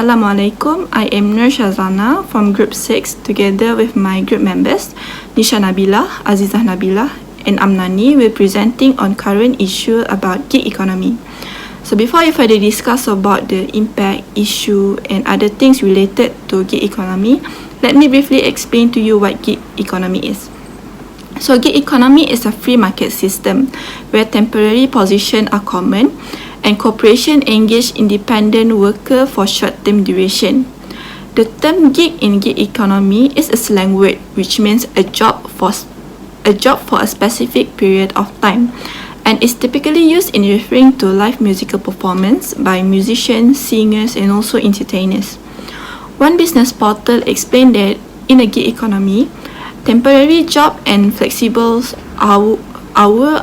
Assalamualaikum. I am Nur Shazana from Group 6 together with my group members Nisha Nabila, Azizah Nabila and Amnani will presenting on current issue about gig economy. So before I further discuss about the impact, issue and other things related to gig economy, let me briefly explain to you what gig economy is. So gig economy is a free market system where temporary positions are common and corporation engage independent worker for short-term duration. The term gig in gig economy is a slang word which means a job for a specific period of time and is typically used in referring to live musical performance by musicians, singers and also entertainers. One business portal explained that in a gig economy, temporary job and flexible hour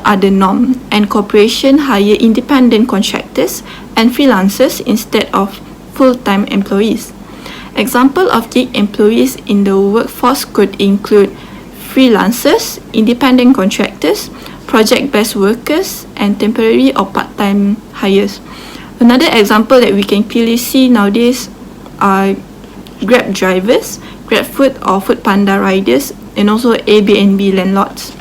are the norm, and corporations hire independent contractors and freelancers instead of full-time employees. Example of gig employees in the workforce could include freelancers, independent contractors, project-based workers, and temporary or part-time hires. Another example that we can clearly see nowadays are Grab drivers, Grab Food or Food Panda riders, and also Airbnb landlords.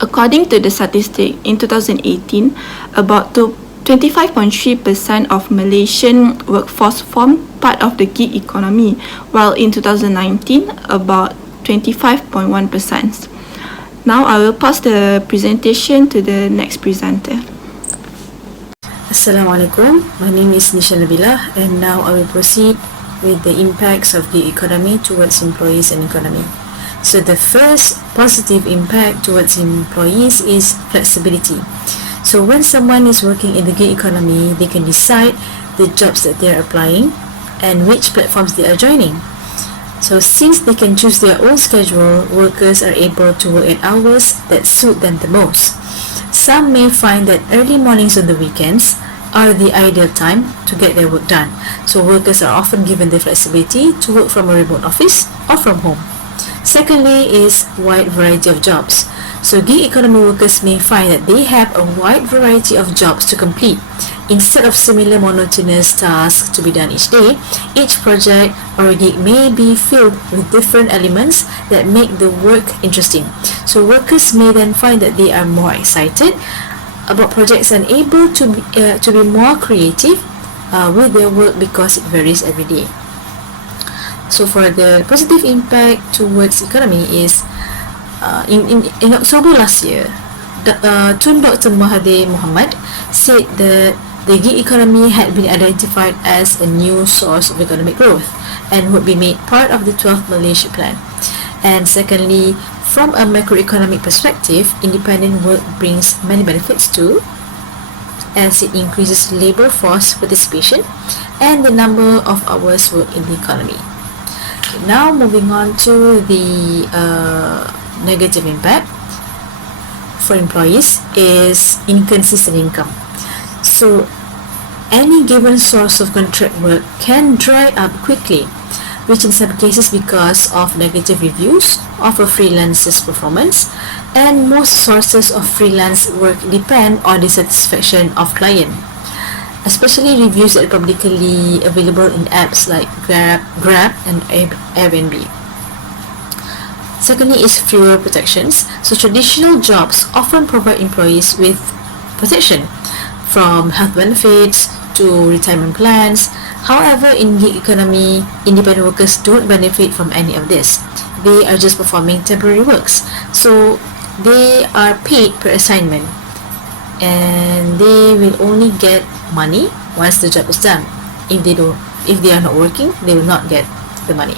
According to the statistic, in 2018, about 25.3% of Malaysian workforce formed part of the gig economy, while in 2019, about 25.1%. Now I will pass the presentation to the next presenter. Assalamualaikum. My name is Nisha Nabila and now I will proceed with the impacts of gig economy towards employees and economy. So the first positive impact towards employees is flexibility. So when someone is working in the gig economy, they can decide the jobs that they are applying and which platforms they are joining. So since they can choose their own schedule, workers are able to work at hours that suit them the most. Some may find that early mornings on the weekends are the ideal time to get their work done. So workers are often given the flexibility to work from a remote office or from home. Secondly is wide variety of jobs. So gig economy workers may find that they have a wide variety of jobs to complete. Instead of similar monotonous tasks to be done each day, each project or gig may be filled with different elements that make the work interesting. So workers may then find that they are more excited about projects and able to be more creative with their work because it varies every day. So for the positive impact towards economy is in October last year, Tun Dr. Mahathir Mohamad said that the gig economy had been identified as a new source of economic growth and would be made part of the 12th Malaysia Plan. And secondly, from a macroeconomic perspective, independent work brings many benefits too, as it increases labor force participation and the number of hours worked in the economy. Now moving on to the negative impact for employees is inconsistent income. So any given source of contract work can dry up quickly, which in some cases because of negative reviews of a freelancer's performance, and most sources of freelance work depend on the satisfaction of client, especially reviews that are publicly available in apps like Grab and Airbnb. Secondly is fewer protections. So traditional jobs often provide employees with protection from health benefits to retirement plans. However, in gig economy, independent workers don't benefit from any of this. They are just performing temporary works. So they are paid per assignment and they will only get money once the job is done. If they are not working, they will not get the money.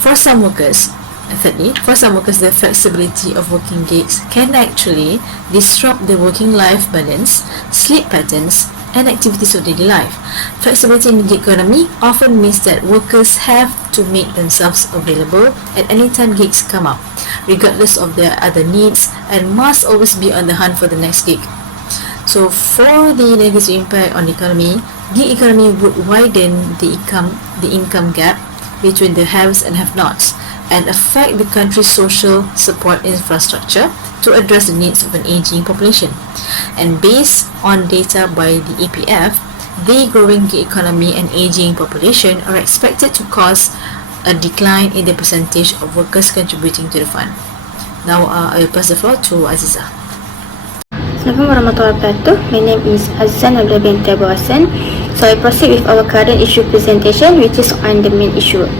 For some workers, the flexibility of working gigs can actually disrupt the working life balance, sleep patterns, and activities of daily life. Flexibility in the gig economy often means that workers have to make themselves available at any time gigs come up, regardless of their other needs, and must always be on the hunt for the next gig. So for the negative impact on the economy, gig economy would widen the income gap between the haves and have-nots and affect the country's social support infrastructure to address the needs of an aging population. And based on data by the EPF, The growing gig economy and aging population are expected to cause a decline in the percentage of workers contributing to the fund. Now I will pass the floor to Aziza. Assalamualaikum warahmatullahi wabarakatuh. My name is Azan Abdul binti Abu Hassan. So I proceed with our current issue presentation, which is on the main issue.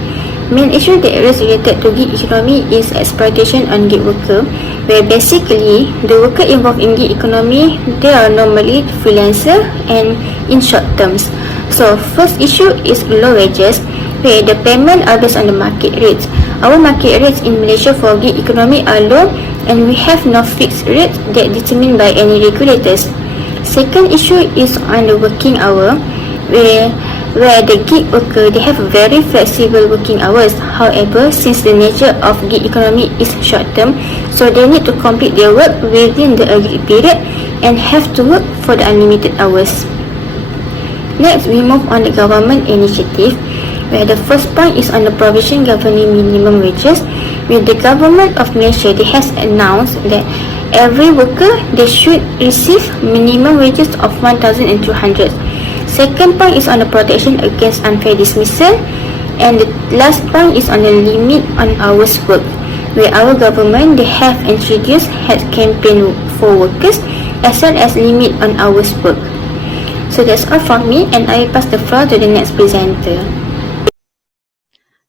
Main issue that is related to gig economy is exploitation on gig worker, where basically the worker involved in gig economy, they are normally freelancer and in short terms. So first issue is low wages, where the payment are based on the market rates. Our market rates in Malaysia for gig economy are low, and we have no fixed rate that determined by any regulators. Second issue is on the working hour, where the gig worker, they have very flexible working hours. However, since the nature of gig economy is short term, so they need to complete their work within the agreed period and have to work for the unlimited hours. Next, we move on the government initiative, where the first point is on the provision governing minimum wages. With the government of Malaysia, they has announced that every worker, they should receive minimum wages of 1,200. Second point is on the protection against unfair dismissal, and the last point is on the limit on hours worked, where our government, they have introduced health campaign for workers as well as limit on hours worked. So that's all from me, and I pass the floor to the next presenter.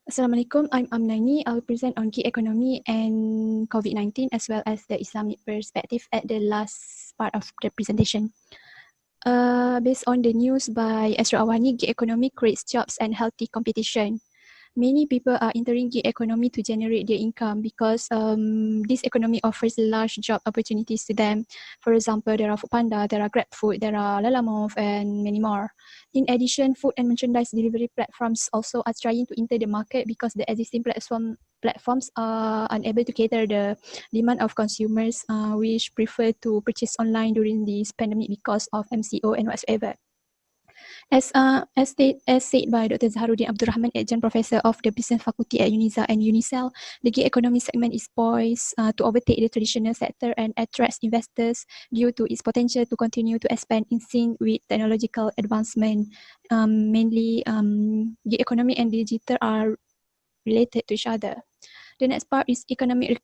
Assalamualaikum, I'm Amnani. I will present on gig economy and COVID-19 as well as the Islamic perspective at the last part of the presentation. Based on the news by Asra Awani, gig economy creates jobs and healthy competition. Many people are entering gig economy to generate their income because this economy offers large job opportunities to them. For example, there are Foodpanda, there are GrabFood, there are Lalamove, and many more. In addition, food and merchandise delivery platforms also are trying to enter the market because the existing platforms are unable to cater the demand of consumers which prefer to purchase online during this pandemic because of MCO and whatsoever. As said by Dr. Zaharuddin Abdul Rahman, Adjunct Professor of the Business Faculty at UNIZA and UNICEL, the gig economy segment is poised to overtake the traditional sector and attract investors due to its potential to continue to expand in sync with technological advancement. Mainly, gig economy and digital are related to each other. The next part is economic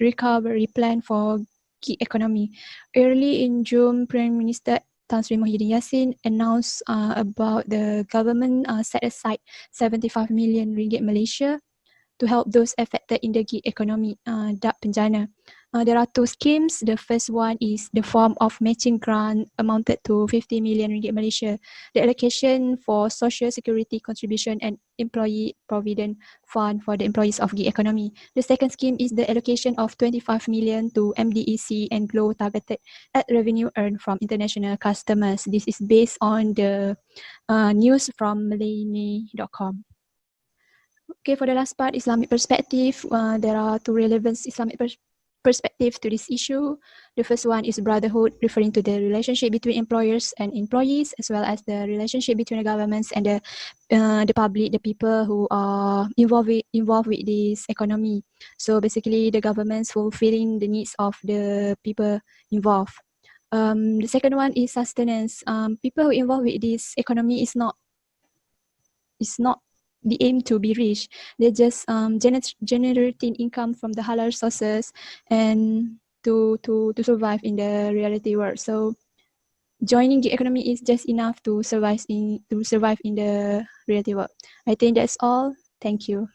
recovery plan for gig economy. Early in June, Prime Minister Tan Sri Muhyiddin Yassin announced about the government set aside 75 million ringgit Malaysia to help those affected in the gig economy, dak penjana. There are two schemes. The first one is the form of matching grant amounted to 50 million ringgit Malaysia. The allocation for social security contribution and employee provident fund for the employees of gig economy. The second scheme is the allocation of 25 million to MDEC and GLOW targeted at revenue earned from international customers. This is based on the news from malayne.com. Okay, for the last part, Islamic perspective, there are two relevant Islamic perspectives to this issue. The first one is brotherhood, referring to the relationship between employers and employees, as well as the relationship between the governments and the public, the people who are involved with this economy. So basically, the governments fulfilling the needs of the people involved. The second one is sustenance. People who involved with this economy is not the aim to be rich. They're just generating income from the halal sources and to survive in the reality world. So joining the economy is just enough to survive in the reality world. I think that's all. Thank you.